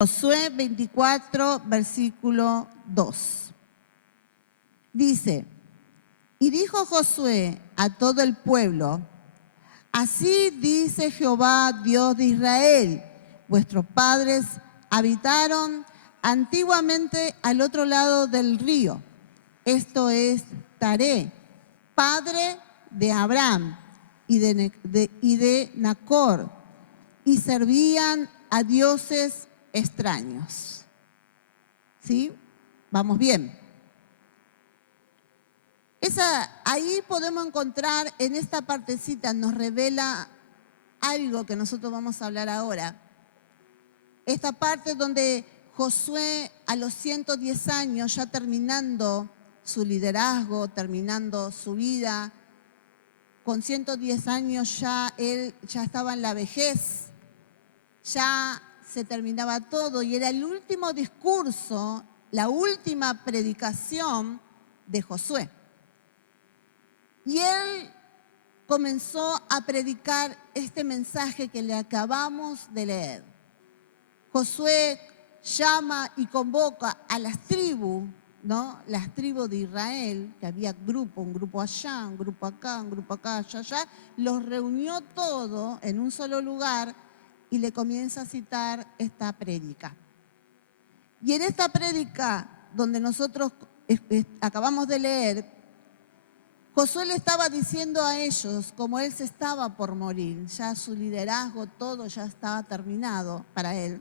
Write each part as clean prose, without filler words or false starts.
Josué 24, versículo 2. Dice, y dijo Josué a todo el pueblo, así dice Jehová, Dios de Israel, vuestros padres habitaron antiguamente al otro lado del río, esto es Taré, padre de Abraham y de Nacor, y servían a dioses extraños. ¿Sí? Vamos bien. Ahí podemos encontrar, en esta partecita nos revela algo que nosotros vamos a hablar ahora. Esta parte donde Josué a los 110 años, ya terminando su liderazgo, terminando su vida, con 110 años ya él ya estaba en la vejez, ya se terminaba todo y era el último discurso, la última predicación de Josué. Y él comenzó a predicar este mensaje que le acabamos de leer. Josué llama y convoca a las tribus, ¿no? Las tribus de Israel, que había un grupo allá, un grupo acá, allá, los reunió todo en un solo lugar y le comienza a citar esta prédica. Y en esta prédica, donde nosotros acabamos de leer, Josué le estaba diciendo a ellos, como él se estaba por morir, ya su liderazgo, todo ya estaba terminado para él.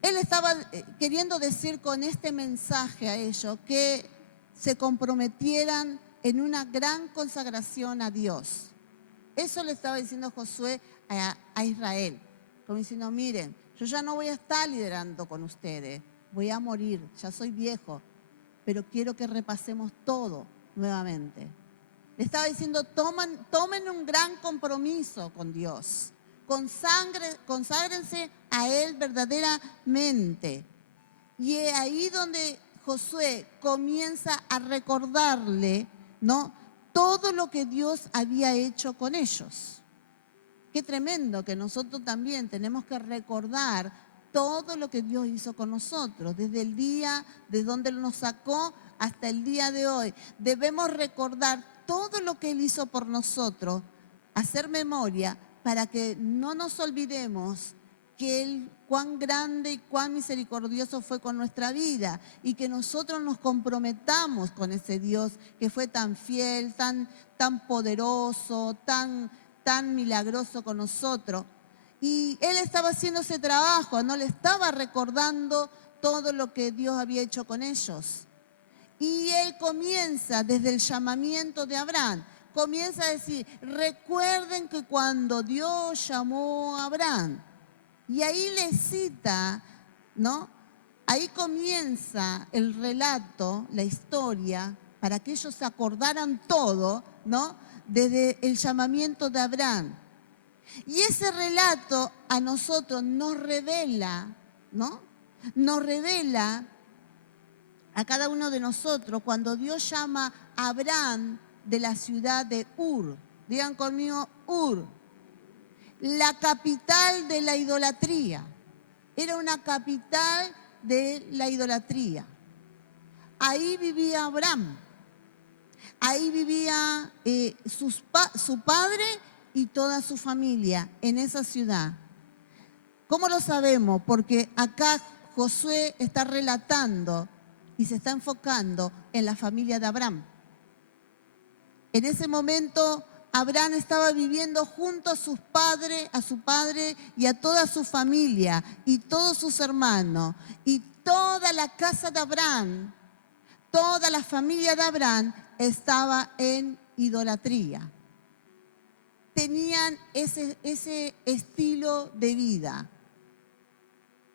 Él estaba queriendo decir con este mensaje a ellos que se comprometieran en una gran consagración a Dios. Eso le estaba diciendo Josué a Israel, como diciendo, miren, yo ya no voy a estar liderando con ustedes, voy a morir, ya soy viejo, pero quiero que repasemos todo nuevamente. Le estaba diciendo, tomen un gran compromiso con Dios, conságrense a Él verdaderamente. Y es ahí donde Josué comienza a recordarle, ¿no?, todo lo que Dios había hecho con ellos. Qué tremendo que nosotros también tenemos que recordar todo lo que Dios hizo con nosotros, desde el día de donde nos sacó hasta el día de hoy. Debemos recordar todo lo que Él hizo por nosotros, hacer memoria para que no nos olvidemos que Él, cuán grande y cuán misericordioso fue con nuestra vida y que nosotros nos comprometamos con ese Dios que fue tan fiel, tan poderoso, tan milagroso con nosotros. Y Él estaba haciendo ese trabajo, no le estaba recordando todo lo que Dios había hecho con ellos. Y Él comienza desde el llamamiento de Abraham, comienza a decir, recuerden que cuando Dios llamó a Abraham, y ahí le cita, ¿no? Ahí comienza el relato, la historia, para que ellos se acordaran todo, ¿no?, desde el llamamiento de Abraham. Y ese relato a nosotros nos revela, ¿no?, nos revela a cada uno de nosotros cuando Dios llama a Abraham de la ciudad de Ur. Digan conmigo, Ur. La capital de la idolatría. Era una capital de la idolatría. Ahí vivía Abraham. Ahí vivía su padre y toda su familia en esa ciudad. ¿Cómo lo sabemos? Porque acá Josué está relatando y se está enfocando en la familia de Abraham. En ese momento Abraham estaba viviendo junto a su padre y a toda su familia y todos sus hermanos. Y toda la casa de Abraham, toda la familia de Abraham estaba en idolatría. Tenían ese estilo de vida.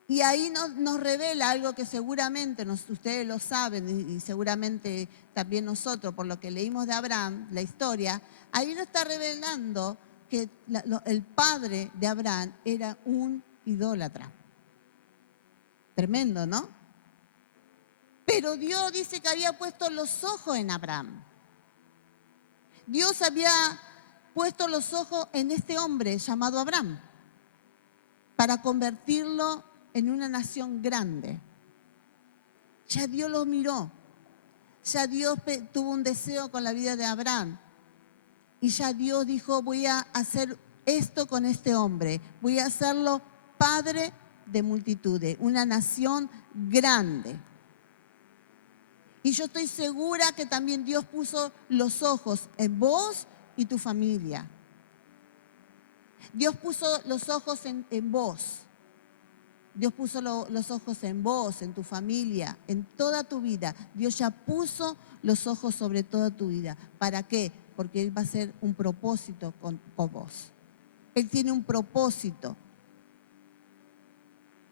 Y ahí nos revela algo que seguramente ustedes lo saben y seguramente también nosotros, por lo que leímos de Abraham, la historia, ahí nos está revelando que el padre de Abraham era un idólatra. Tremendo, ¿no? Pero Dios dice que había puesto los ojos en Abraham. Dios había puesto los ojos en este hombre llamado Abraham para convertirlo en una nación grande. Ya Dios lo miró. Ya Dios tuvo un deseo con la vida de Abraham. Y ya Dios dijo, voy a hacer esto con este hombre. Voy a hacerlo padre de multitudes, una nación grande. Y yo estoy segura que también Dios puso los ojos en vos y tu familia. Dios puso los ojos en vos. Dios puso los ojos en vos, en tu familia, en toda tu vida. Dios ya puso los ojos sobre toda tu vida. ¿Para qué? Porque Él va a hacer un propósito con vos. Él tiene un propósito.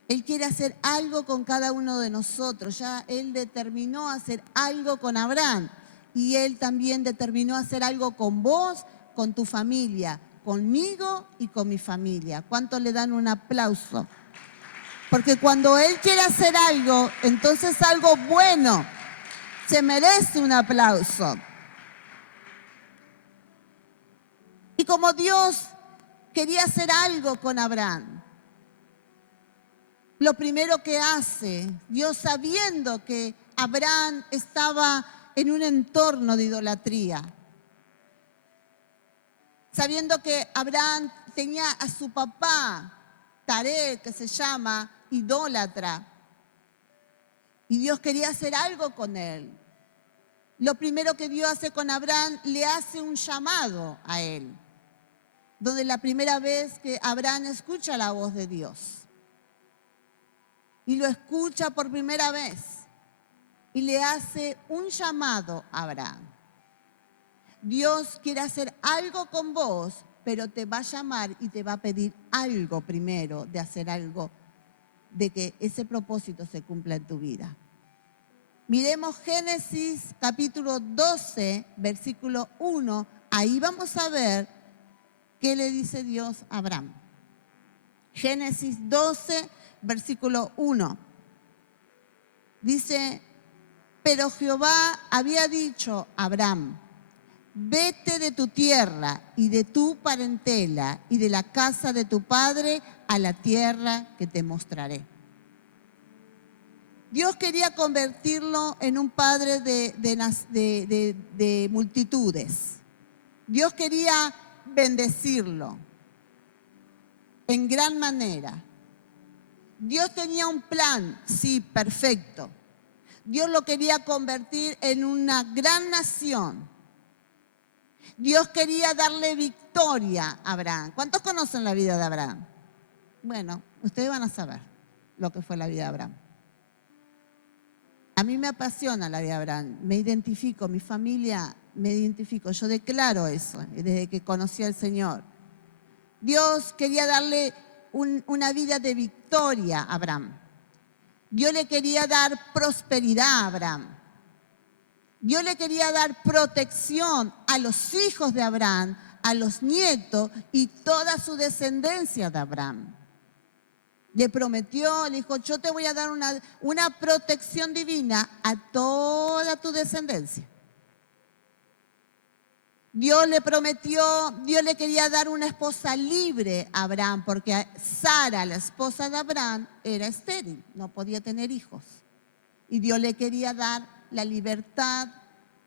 Él quiere hacer algo con cada uno de nosotros. Ya Él determinó hacer algo con Abraham. Y Él también determinó hacer algo con vos, con tu familia, conmigo y con mi familia. ¿Cuántos le dan un aplauso? Porque cuando Él quiere hacer algo, entonces algo bueno, se merece un aplauso. Y como Dios quería hacer algo con Abraham, lo primero que hace, Dios sabiendo que Abraham estaba en un entorno de idolatría, sabiendo que Abraham tenía a su papá, Taré, que se llama, idólatra, y Dios quería hacer algo con él. Lo primero que Dios hace con Abraham, le hace un llamado a él, donde la primera vez que Abraham escucha la voz de Dios. Y lo escucha por primera vez y le hace un llamado a Abraham. Dios quiere hacer algo con vos, pero te va a llamar y te va a pedir algo primero de hacer algo, de que ese propósito se cumpla en tu vida. Miremos Génesis capítulo 12, versículo 1. Ahí vamos a ver qué le dice Dios a Abraham. Génesis 12, versículo 1. Dice, pero Jehová había dicho a Abraham, vete de tu tierra y de tu parentela y de la casa de tu padre a la tierra que te mostraré. Dios quería convertirlo en un padre de multitudes. Dios quería bendecirlo en gran manera. Dios tenía un plan, sí, perfecto. Dios lo quería convertir en una gran nación. Dios quería darle victoria a Abraham. ¿Cuántos conocen la vida de Abraham? Bueno, ustedes van a saber lo que fue la vida de Abraham. A mí me apasiona la vida de Abraham, me identifico, mi familia me identifico, yo declaro eso desde que conocí al Señor. Dios quería darle una vida de victoria a Abraham. Dios le quería dar prosperidad a Abraham. Dios le quería dar protección a los hijos de Abraham, a los nietos y toda su descendencia de Abraham. Le prometió, le dijo, yo te voy a dar una protección divina a toda tu descendencia. Dios le prometió, Dios le quería dar una esposa libre a Abraham, porque Sara, la esposa de Abraham, era estéril, no podía tener hijos. Y Dios le quería dar la libertad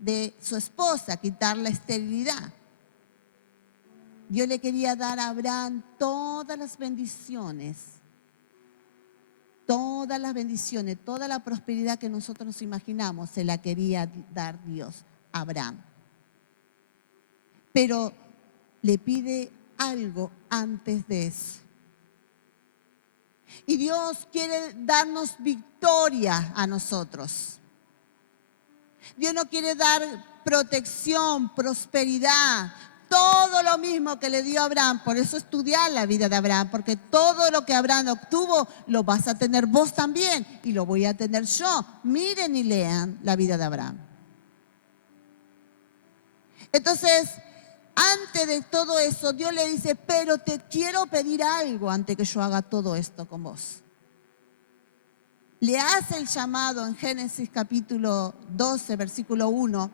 de su esposa, quitar la esterilidad. Dios le quería dar a Abraham todas las bendiciones, toda la prosperidad que nosotros nos imaginamos, se la quería dar Dios a Abraham. Pero le pide algo antes de eso. Y Dios quiere darnos victoria a nosotros. Dios nos quiere dar protección, prosperidad, todo lo mismo que le dio a Abraham. Por eso estudiar la vida de Abraham, porque todo lo que Abraham obtuvo lo vas a tener vos también y lo voy a tener yo. Miren y lean la vida de Abraham. Entonces, antes de todo eso, Dios le dice, pero te quiero pedir algo antes que yo haga todo esto con vos. Le hace el llamado en Génesis capítulo 12, versículo 1.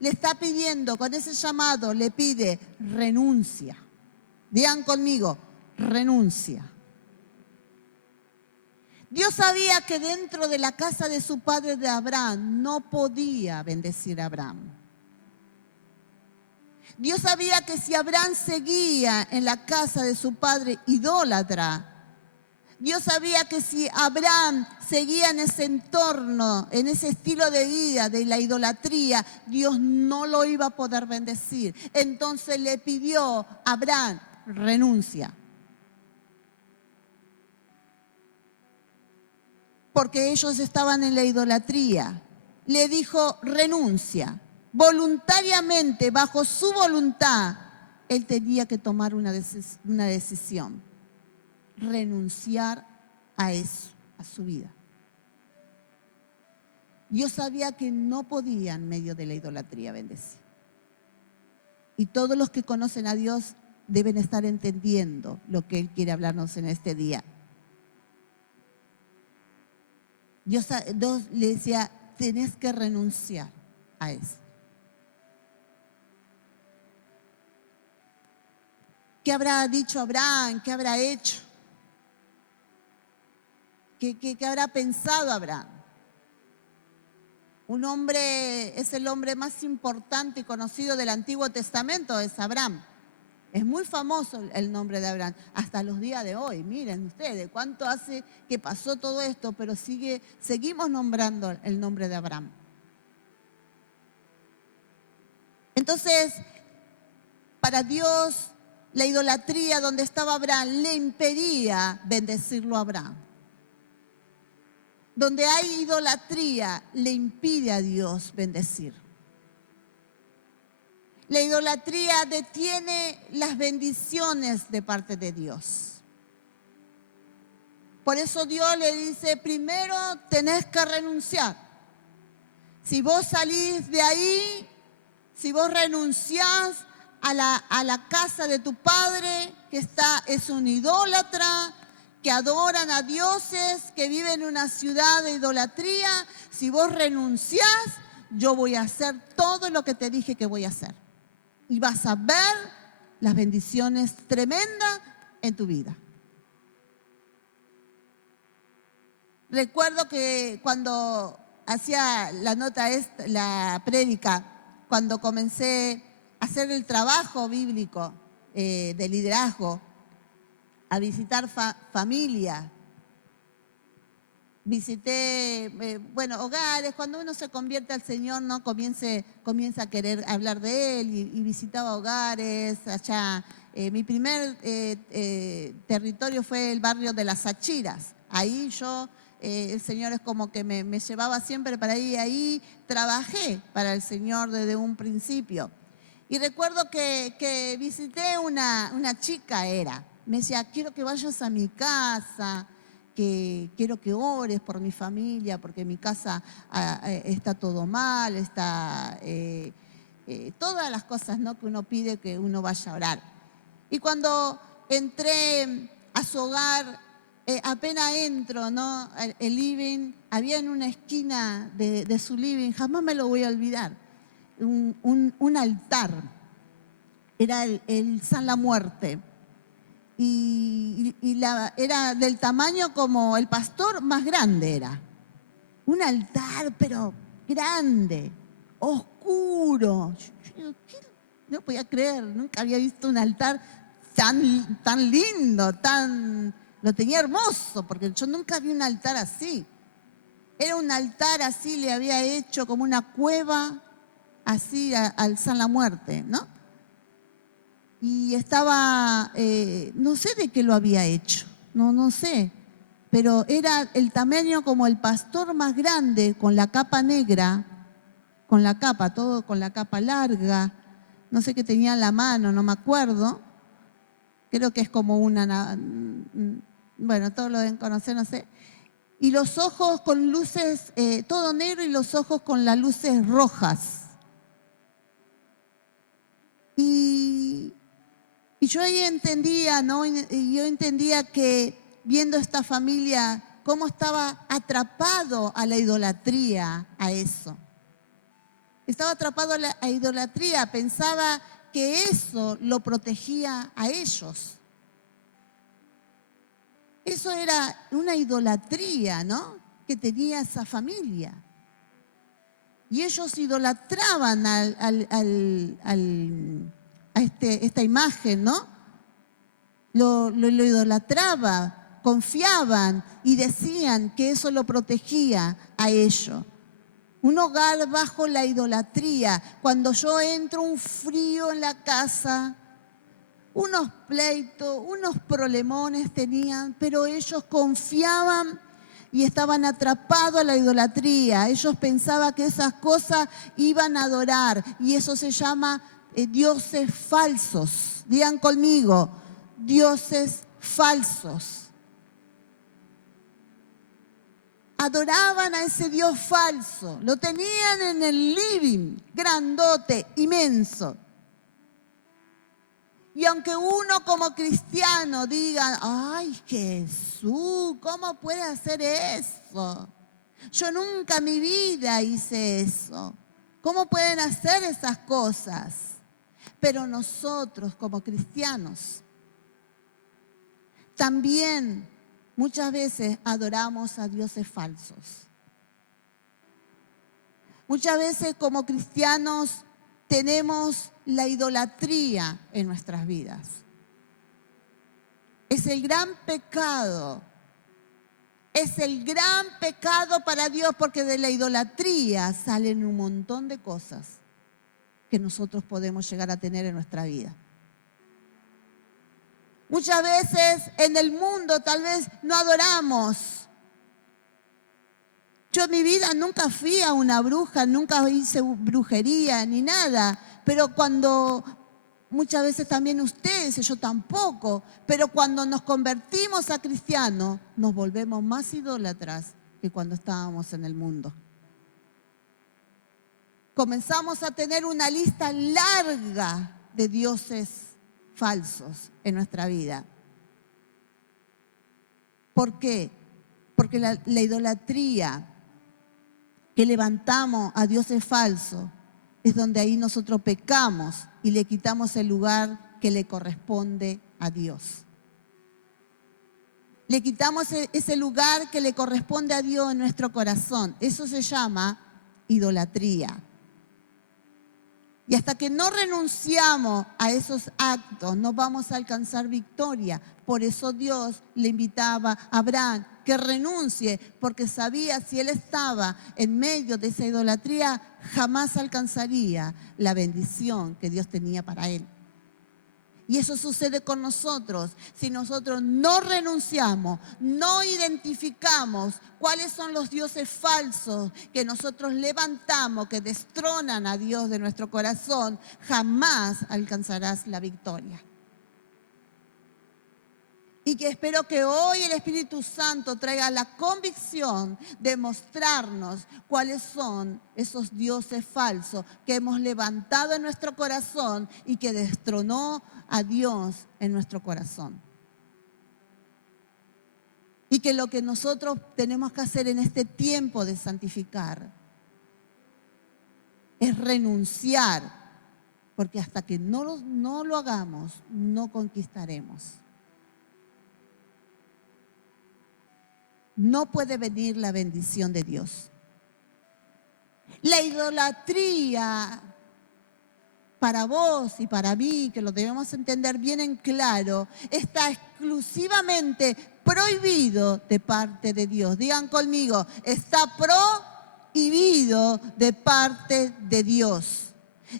Le está pidiendo, con ese llamado le pide renuncia. Digan conmigo, renuncia. Dios sabía que dentro de la casa de su padre de Abraham no podía bendecir a Abraham. Dios sabía que si Abraham seguía en la casa de su padre idólatra, Dios sabía que si Abraham seguía en ese entorno, en ese estilo de vida de la idolatría, Dios no lo iba a poder bendecir. Entonces le pidió a Abraham, renuncia. Porque ellos estaban en la idolatría. Le dijo, renuncia. Voluntariamente, bajo su voluntad, él tenía que tomar una decisión. Renunciar a eso, a su vida. Dios sabía que no podía en medio de la idolatría bendecir. Y todos los que conocen a Dios deben estar entendiendo lo que Él quiere hablarnos en este día. Dios le decía, tenés que renunciar a eso. ¿Qué habrá dicho Abraham? ¿Qué habrá hecho? ¿Qué habrá pensado Abraham? Un hombre, es el hombre más importante y conocido del Antiguo Testamento, es Abraham. Es muy famoso el nombre de Abraham, hasta los días de hoy. Miren ustedes, cuánto hace que pasó todo esto, pero seguimos nombrando el nombre de Abraham. Entonces, para Dios, la idolatría donde estaba Abraham le impedía bendecirlo a Abraham. Donde hay idolatría, le impide a Dios bendecir. La idolatría detiene las bendiciones de parte de Dios. Por eso Dios le dice, primero tenés que renunciar. Si vos salís de ahí, si vos renunciás a la casa de tu padre, que es un idólatra, que adoran a dioses, que viven en una ciudad de idolatría, si vos renunciás, yo voy a hacer todo lo que te dije que voy a hacer. Y vas a ver las bendiciones tremendas en tu vida. Recuerdo que cuando hacía la prédica, cuando comencé a hacer el trabajo bíblico de liderazgo, a visitar familias, visité, hogares. Cuando uno se convierte al Señor, ¿no? Comienza a querer hablar de Él y visitaba hogares. Allá, mi primer territorio fue el barrio de Las Achiras. Ahí el Señor es como que me llevaba siempre para ahí. Ahí trabajé para el Señor desde un principio. Y recuerdo que visité una chica, me decía, quiero que vayas a mi casa, que quiero que ores por mi familia, porque en mi casa está todo mal, todas las cosas, ¿no?, que uno pide que uno vaya a orar. Y cuando entré a su hogar, apenas entro, ¿no?, el living, había en una esquina de su living, jamás me lo voy a olvidar, un altar. Era el San la Muerte. Y era del tamaño como el pastor, más grande era. Un altar, pero grande, oscuro. Yo no podía creer, nunca había visto un altar tan lindo, lo tenía hermoso, porque yo nunca vi un altar así. Era un altar así, le había hecho como una cueva, así al San la Muerte, ¿no? Y estaba, no sé de qué lo había hecho, no sé, pero era el tamaño como el pastor más grande, con la capa negra, todo con la capa larga, no sé qué tenía en la mano, no me acuerdo, creo que es como todos lo deben conocer, no sé, y los ojos con luces, todo negro y los ojos con las luces rojas. Y yo ahí entendía, ¿no? Y yo entendía que viendo esta familia, cómo estaba atrapado a la idolatría, a eso. Estaba atrapado a la idolatría, pensaba que eso lo protegía a ellos. Eso era una idolatría, ¿no?, que tenía esa familia. Y ellos idolatraban a esta imagen, ¿no? Lo idolatraba, confiaban y decían que eso lo protegía a ellos. Un hogar bajo la idolatría. Cuando yo entro, un frío en la casa, unos pleitos, unos problemones tenían, pero ellos confiaban y estaban atrapados a la idolatría. Ellos pensaban que esas cosas iban a adorar, y eso se llama dioses falsos. Digan conmigo, dioses falsos. Adoraban a ese Dios falso, lo tenían en el living, grandote, inmenso. Y aunque uno como cristiano diga, ay, Jesús, ¿cómo puede hacer eso? Yo nunca en mi vida hice eso. ¿Cómo pueden hacer esas cosas? Pero nosotros como cristianos también muchas veces adoramos a dioses falsos. Muchas veces como cristianos tenemos la idolatría en nuestras vidas. Es el gran pecado. Es el gran pecado para Dios, porque de la idolatría salen un montón de cosas que nosotros podemos llegar a tener en nuestra vida. Muchas veces en el mundo tal vez no adoramos. Yo en mi vida nunca fui a una bruja, nunca hice brujería ni nada, pero muchas veces también ustedes, yo tampoco, pero cuando nos convertimos a cristianos, nos volvemos más idólatras que cuando estábamos en el mundo. Comenzamos a tener una lista larga de dioses falsos en nuestra vida. ¿Por qué? Porque la idolatría que levantamos a dioses falsos es donde ahí nosotros pecamos y le quitamos el lugar que le corresponde a Dios. Le quitamos ese lugar que le corresponde a Dios en nuestro corazón. Eso se llama idolatría. Y hasta que no renunciamos a esos actos, no vamos a alcanzar victoria. Por eso Dios le invitaba a Abraham que renuncie, porque sabía si él estaba en medio de esa idolatría, jamás alcanzaría la bendición que Dios tenía para él. Y eso sucede con nosotros. Si nosotros no renunciamos, no identificamos cuáles son los dioses falsos que nosotros levantamos, que destronan a Dios de nuestro corazón, jamás alcanzarás la victoria. Y que espero que hoy el Espíritu Santo traiga la convicción de mostrarnos cuáles son esos dioses falsos que hemos levantado en nuestro corazón y que destronó a Dios en nuestro corazón. Y que lo que nosotros tenemos que hacer en este tiempo de santificar es renunciar, porque hasta que no lo hagamos, no conquistaremos. No puede venir la bendición de Dios. La idolatría, para vos y para mí, que lo debemos entender bien en claro, está exclusivamente prohibido de parte de Dios. Digan conmigo, está prohibido de parte de Dios.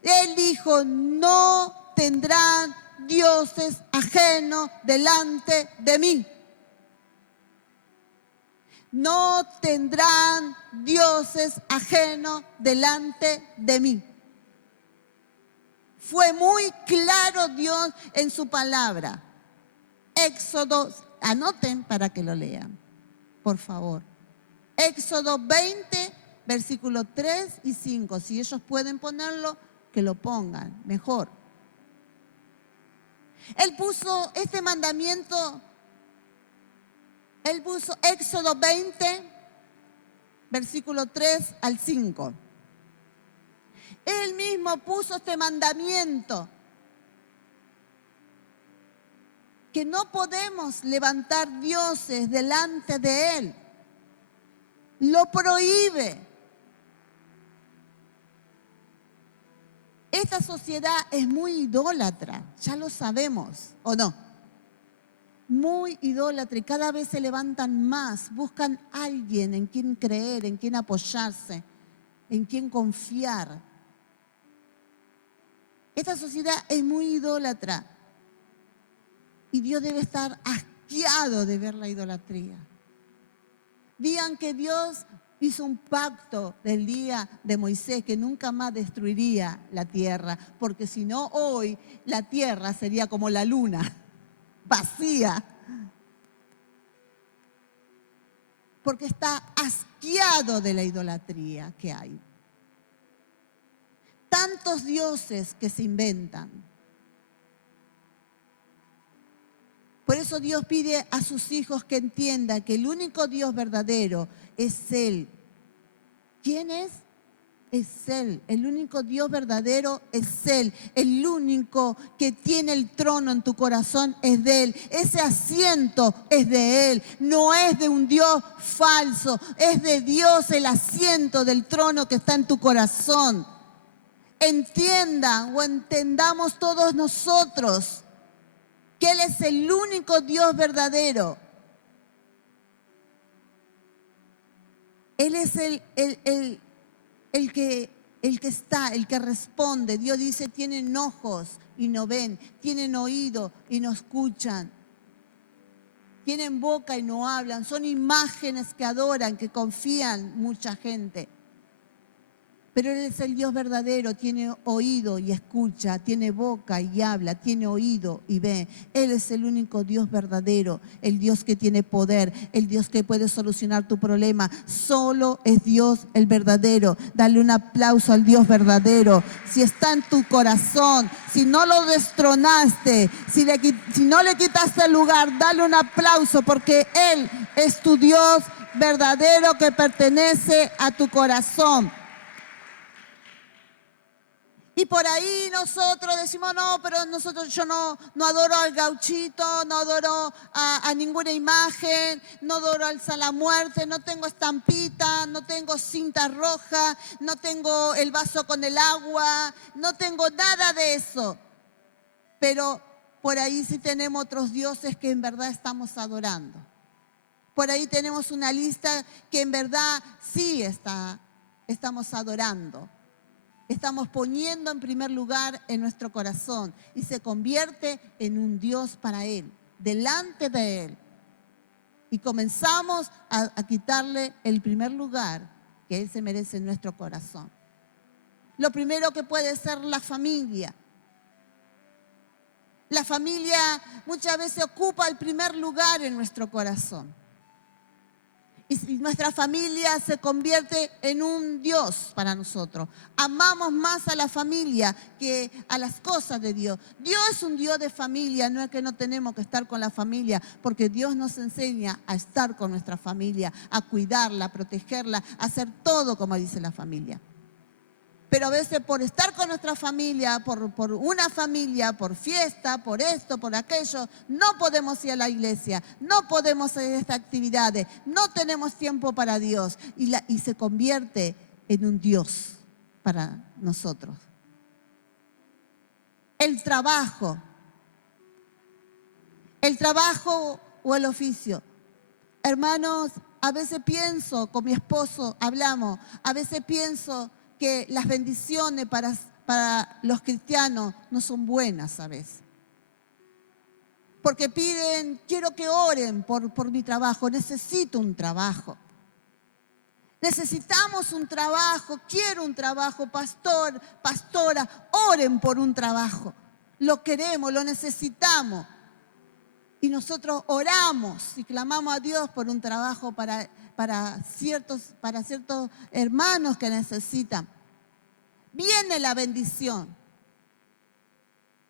Él dijo, no tendrán dioses ajenos delante de mí. No tendrán dioses ajenos delante de mí. Fue muy claro Dios en su palabra. Éxodo, anoten para que lo lean, por favor. Éxodo 20, versículos 3 y 5. Si ellos pueden ponerlo, que lo pongan, mejor. Él puso este mandamiento. Él puso Éxodo 20, versículo 3 al 5. Él mismo puso este mandamiento que no podemos levantar dioses delante de Él. Lo prohíbe. Esta sociedad es muy idólatra, ya lo sabemos, ¿o no? Muy idólatra y cada vez se levantan más, buscan a alguien en quien creer, en quien apoyarse, en quien confiar. Esta sociedad es muy idólatra y Dios debe estar asqueado de ver la idolatría. Digan que Dios hizo un pacto del día de Moisés que nunca más destruiría la tierra, porque si no hoy la tierra sería como la luna, vacía. Porque está asqueado de la idolatría que hay. Tantos dioses que se inventan. Por eso Dios pide a sus hijos que entiendan que el único Dios verdadero es Él. ¿Quién es? Es Él. El único Dios verdadero es Él. El único que tiene el trono en tu corazón es de Él. Ese asiento es de Él. No es de un Dios falso. Es de Dios el asiento del trono que está en tu corazón. Entiendan o entendamos todos nosotros que Él es el único Dios verdadero. Él es el que está, el que responde. Dios dice, tienen ojos y no ven, tienen oído y no escuchan, tienen boca y no hablan. Son imágenes que adoran, que confían mucha gente. Pero Él es el Dios verdadero, tiene oído y escucha, tiene boca y habla, tiene oído y ve. Él es el único Dios verdadero, el Dios que tiene poder, el Dios que puede solucionar tu problema. Solo es Dios el verdadero. Dale un aplauso al Dios verdadero. Si está en tu corazón, si no lo destronaste, si no le quitaste el lugar, dale un aplauso porque Él es tu Dios verdadero que pertenece a tu corazón. Y por ahí nosotros decimos, no, pero yo no adoro al gauchito, no adoro a ninguna imagen, no adoro al la muerte, no tengo estampita, no tengo cinta roja, no tengo el vaso con el agua, no tengo nada de eso. Pero por ahí sí tenemos otros dioses que en verdad estamos adorando. Por ahí tenemos una lista que en verdad sí estamos adorando. Estamos poniendo en primer lugar en nuestro corazón y se convierte en un Dios para Él, delante de Él. Y comenzamos a quitarle el primer lugar que Él se merece en nuestro corazón. Lo primero que puede ser la familia. La familia muchas veces ocupa el primer lugar en nuestro corazón. Y nuestra familia se convierte en un Dios para nosotros. Amamos más a la familia que a las cosas de Dios. Dios es un Dios de familia, no es que no tenemos que estar con la familia, porque Dios nos enseña a estar con nuestra familia, a cuidarla, a protegerla, a hacer todo como dice la familia. Pero a veces por estar con nuestra familia, por una familia, por fiesta, por esto, por aquello, no podemos ir a la iglesia, no podemos hacer estas actividades, no tenemos tiempo para Dios y se convierte en un Dios para nosotros. El trabajo o el oficio. Hermanos, a veces pienso, con mi esposo hablamos, a veces pienso que las bendiciones para los cristianos no son buenas a veces. Porque piden, quiero que oren por mi trabajo, necesito un trabajo. Necesitamos un trabajo, quiero un trabajo, pastor, pastora, oren por un trabajo. Lo queremos, lo necesitamos. Y nosotros oramos y clamamos a Dios por un trabajo para ciertos hermanos que necesitan. Viene la bendición,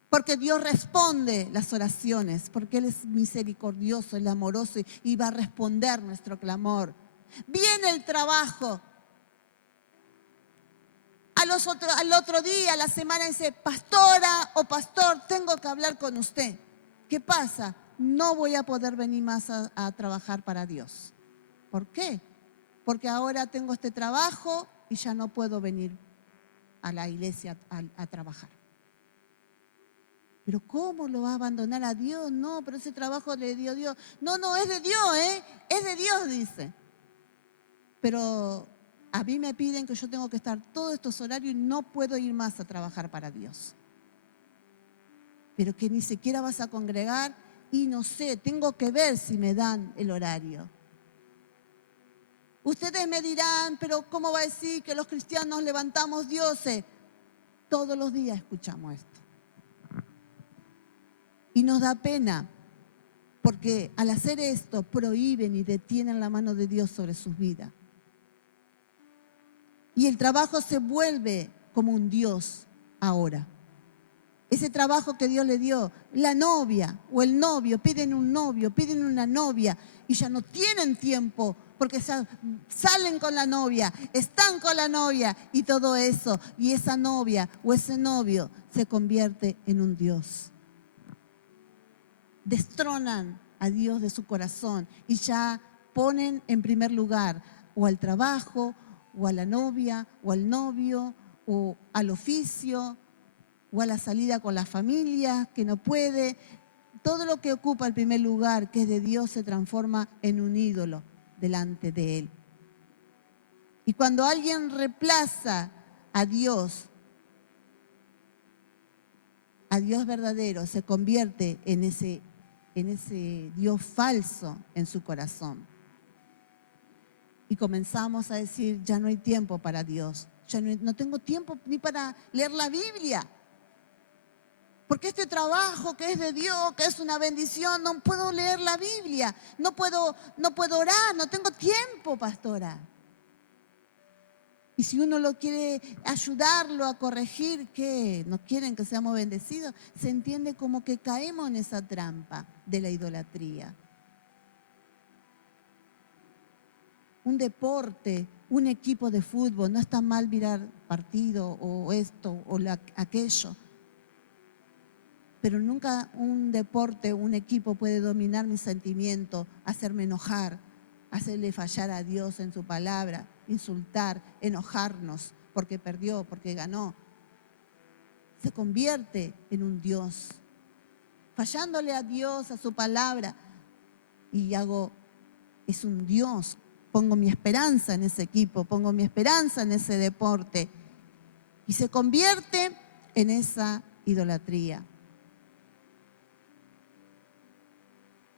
porque Dios responde las oraciones, porque Él es misericordioso, Él es amoroso y va a responder nuestro clamor. Viene el trabajo. Al otro día, a la semana, dice, pastora o pastor, tengo que hablar con usted. ¿Qué pasa? no voy a poder venir más a trabajar para Dios. ¿Por qué? Porque ahora tengo este trabajo y ya no puedo venir a la iglesia a trabajar. ¿Pero cómo lo va a abandonar a Dios? No, pero ese trabajo le dio Dios. No, es de Dios, es de Dios, dice. Pero a mí me piden que yo tengo que estar todos estos horarios y no puedo ir más a trabajar para Dios. Pero que ni siquiera vas a congregar y no sé, tengo que ver si me dan el horario. Ustedes me dirán, pero ¿cómo va a decir que los cristianos levantamos dioses? Todos los días escuchamos esto. Y nos da pena, porque al hacer esto prohíben y detienen la mano de Dios sobre sus vidas. Y el trabajo se vuelve como un Dios ahora. Ese trabajo que Dios le dio, la novia o el novio, piden un novio, piden una novia y ya no tienen tiempo porque salen con la novia, están con la novia y todo eso. Y esa novia o ese novio se convierte en un Dios. Destronan a Dios de su corazón y ya ponen en primer lugar o al trabajo o a la novia o al novio o al oficio o a la salida con la familia que no puede. Todo lo que ocupa el primer lugar, que es de Dios, se transforma en un ídolo delante de Él. Y cuando alguien reemplaza a Dios verdadero, se convierte en ese Dios falso en su corazón. Y comenzamos a decir, ya no hay tiempo para Dios, ya no tengo tiempo ni para leer la Biblia. Porque este trabajo que es de Dios, que es una bendición, no puedo leer la Biblia, no puedo orar, no tengo tiempo, pastora. Y si uno lo quiere ayudarlo a corregir, ¿qué? ¿No quieren que seamos bendecidos? Se entiende como que caemos en esa trampa de la idolatría. Un deporte, un equipo de fútbol, no está mal mirar partido o esto o aquello. Pero nunca un deporte, un equipo puede dominar mi sentimiento, hacerme enojar, hacerle fallar a Dios en su palabra, insultar, enojarnos porque perdió, porque ganó. Se convierte en un Dios, fallándole a Dios, a su palabra. Y es un Dios, pongo mi esperanza en ese equipo, pongo mi esperanza en ese deporte. Y se convierte en esa idolatría.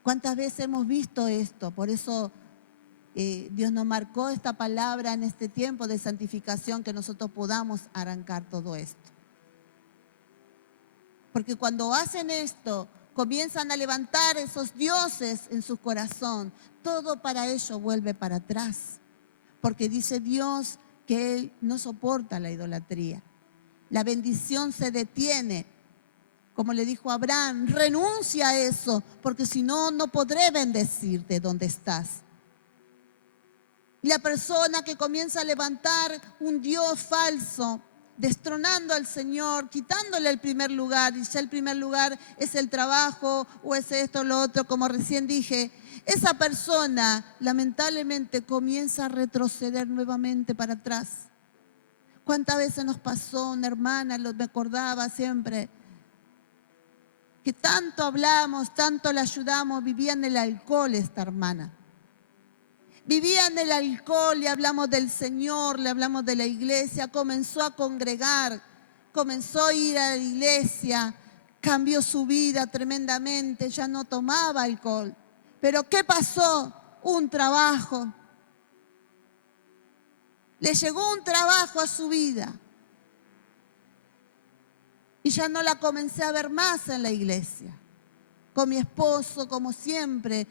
¿Cuántas veces hemos visto esto? Por eso Dios nos marcó esta palabra en este tiempo de santificación, que nosotros podamos arrancar todo esto. Porque cuando hacen esto, comienzan a levantar esos dioses en su corazón. Todo para ellos vuelve para atrás. Porque dice Dios que Él no soporta la idolatría. La bendición se detiene. Como le dijo a Abraham, renuncia a eso, porque si no, no podré bendecirte donde estás. Y la persona que comienza a levantar un Dios falso, destronando al Señor, quitándole el primer lugar, y ya el primer lugar es el trabajo o es esto o lo otro, como recién dije, esa persona lamentablemente comienza a retroceder nuevamente para atrás. ¿Cuántas veces nos pasó una hermana, me acordaba siempre, que tanto hablamos, tanto la ayudamos, vivía en el alcohol esta hermana? Vivía en el alcohol, le hablamos del Señor, le hablamos de la iglesia, comenzó a congregar, comenzó a ir a la iglesia, cambió su vida tremendamente, ya no tomaba alcohol. Pero ¿qué pasó? Un trabajo. Le llegó un trabajo a su vida. Y ya no la comencé a ver más en la iglesia. Con mi esposo, como siempre,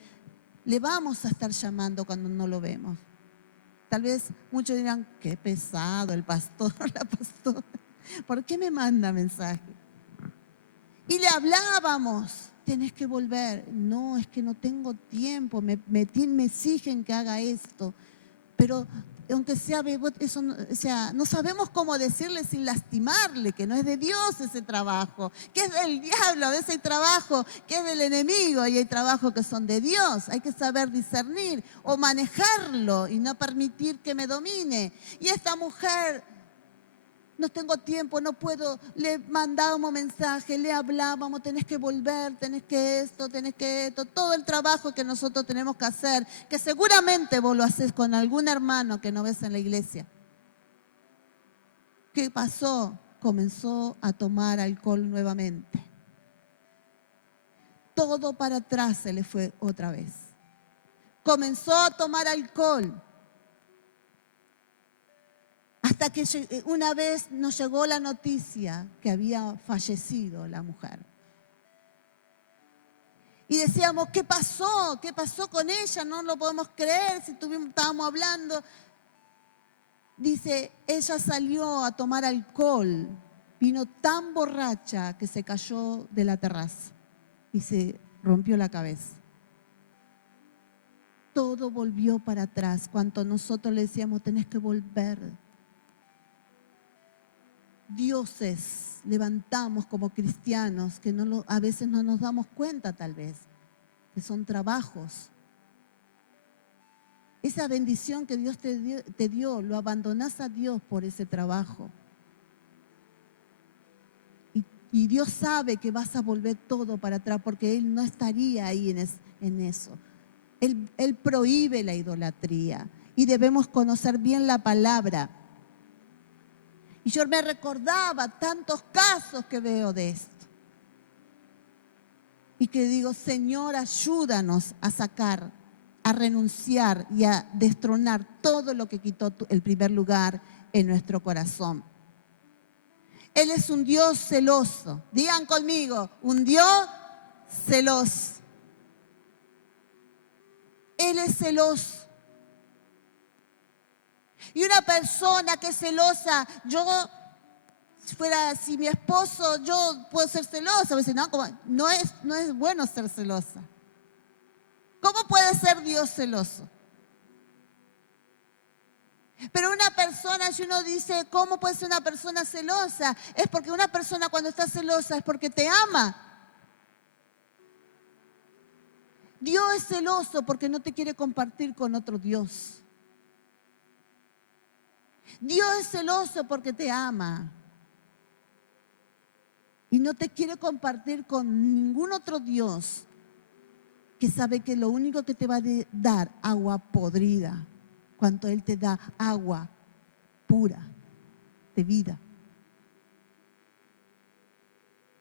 le vamos a estar llamando cuando no lo vemos. Tal vez muchos dirán, qué pesado el pastor, la pastora. ¿Por qué me manda mensaje? Y le hablábamos, tenés que volver. No, es que no tengo tiempo, me exigen que haga esto. Pero aunque sea bebote, eso no, o sea, no sabemos cómo decirle sin lastimarle, que no es de Dios ese trabajo, que es del diablo. A veces hay trabajo que es del enemigo y hay trabajos que son de Dios. Hay que saber discernir o manejarlo y no permitir que me domine. Y esta mujer, no tengo tiempo, no puedo, le mandábamos mensajes, le hablábamos, tenés que volver, tenés que esto, todo el trabajo que nosotros tenemos que hacer, que seguramente vos lo haces con algún hermano que no ves en la iglesia. ¿Qué pasó? Comenzó a tomar alcohol nuevamente. Todo para atrás se le fue otra vez. Comenzó a tomar alcohol. Hasta que una vez nos llegó la noticia que había fallecido la mujer. Y decíamos, ¿qué pasó? ¿Qué pasó con ella? No lo podemos creer, si estábamos hablando. Dice, ella salió a tomar alcohol, vino tan borracha que se cayó de la terraza y se rompió la cabeza. Todo volvió para atrás. Cuando nosotros le decíamos, tenés que volver. Dioses levantamos como cristianos que a veces no nos damos cuenta tal vez, que son trabajos. Esa bendición que Dios te dio, lo abandonás a Dios por ese trabajo. Y Dios sabe que vas a volver todo para atrás porque Él no estaría ahí en eso. Él prohíbe la idolatría y debemos conocer bien la palabra. Y yo me recordaba tantos casos que veo de esto. Y que digo, Señor, ayúdanos a sacar, a renunciar y a destronar todo lo que quitó el primer lugar en nuestro corazón. Él es un Dios celoso. Digan conmigo, un Dios celoso. Él es celoso. Y una persona que es celosa, si mi esposo, yo puedo ser celosa. A veces, no es bueno ser celosa. ¿Cómo puede ser Dios celoso? Pero una persona, si uno dice, ¿cómo puede ser una persona celosa? Es porque una persona cuando está celosa es porque te ama. Dios es celoso porque no te quiere compartir con otro Dios. Dios es celoso porque te ama. Y no te quiere compartir con ningún otro Dios que sabe que lo único que te va a dar agua podrida, cuando Él te da agua pura, de vida.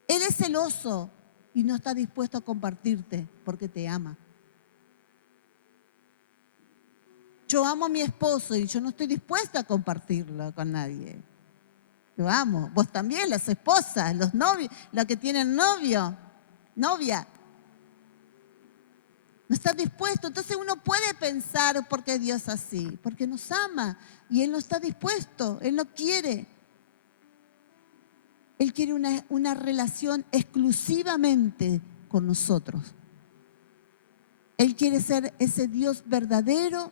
Él es celoso y no está dispuesto a compartirte porque te ama. Yo amo a mi esposo y yo no estoy dispuesta a compartirlo con nadie. Lo amo. Vos también, las esposas, los novios, los que tienen novio, novia. No estás dispuesto. Entonces uno puede pensar, ¿por qué Dios así? Porque nos ama y Él no está dispuesto, Él no quiere. Él quiere una relación exclusivamente con nosotros. Él quiere ser ese Dios verdadero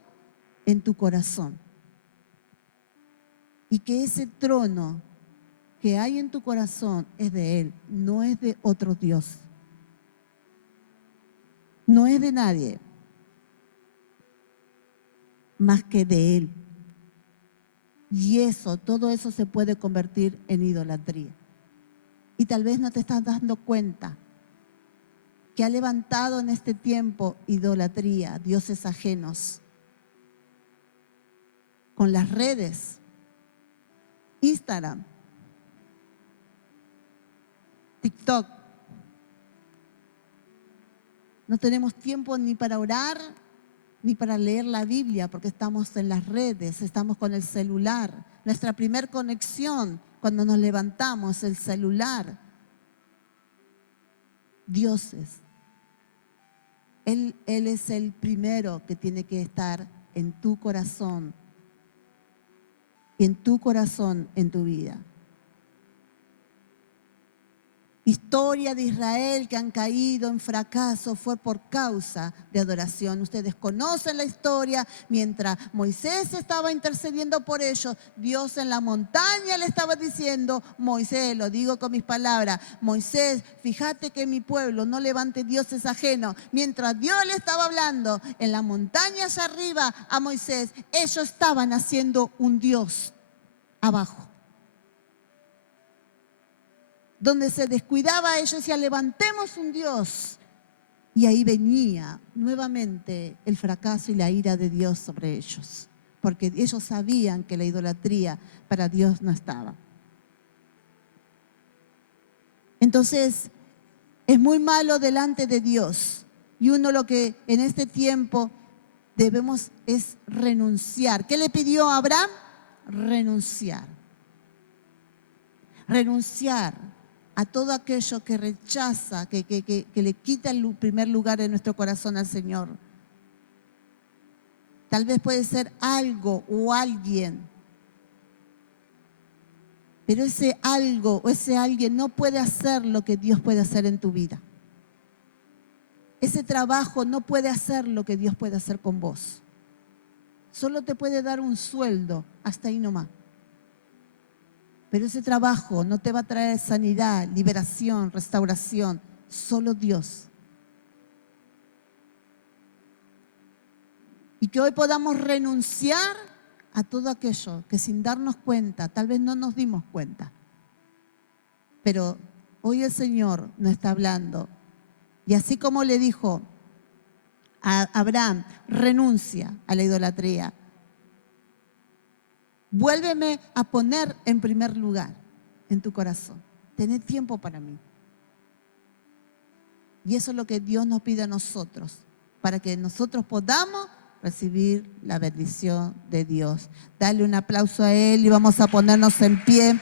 en tu corazón. Y que ese trono que hay en tu corazón es de Él, no es de otro Dios. No es de nadie más que de Él. Y todo eso se puede convertir en idolatría. Y tal vez no te estás dando cuenta que ha levantado en este tiempo idolatría, dioses ajenos, con las redes, Instagram, TikTok. No tenemos tiempo ni para orar, ni para leer la Biblia, porque estamos en las redes, estamos con el celular. Nuestra primer conexión cuando nos levantamos, el celular. Dioses. Él es el primero que tiene que estar en tu corazón, y en tu corazón, en tu vida. historia de Israel que han caído en fracaso fue por causa de adoración. Ustedes conocen la historia. Mientras Moisés estaba intercediendo por ellos, Dios en la montaña le estaba diciendo: Moisés, lo digo con mis palabras, Moisés, fíjate que mi pueblo no levante dioses ajenos. Mientras Dios le estaba hablando en la montaña allá arriba a Moisés, ellos estaban haciendo un dios abajo. Donde se descuidaba, ellos decían: levantemos un Dios. Y ahí venía nuevamente el fracaso y la ira de Dios sobre ellos, porque ellos sabían que la idolatría para Dios no estaba. Entonces, es muy malo delante de Dios. Y uno lo que en este tiempo debemos es renunciar. ¿Qué le pidió a Abraham? Renunciar. Renunciar a todo aquello que rechaza, que le quita el primer lugar en nuestro corazón al Señor. Tal vez puede ser algo o alguien, pero ese algo o ese alguien no puede hacer lo que Dios puede hacer en tu vida. Ese trabajo no puede hacer lo que Dios puede hacer con vos. Solo te puede dar un sueldo, hasta ahí nomás. Pero ese trabajo no te va a traer sanidad, liberación, restauración. Solo Dios. Y que hoy podamos renunciar a todo aquello que sin darnos cuenta, tal vez no nos dimos cuenta. Pero hoy el Señor nos está hablando. Y así como le dijo a Abraham: renuncia a la idolatría. Vuélveme a poner en primer lugar en tu corazón. Tené tiempo para mí. Y eso es lo que Dios nos pide a nosotros, para que nosotros podamos recibir la bendición de Dios. Dale un aplauso a Él y vamos a ponernos en pie.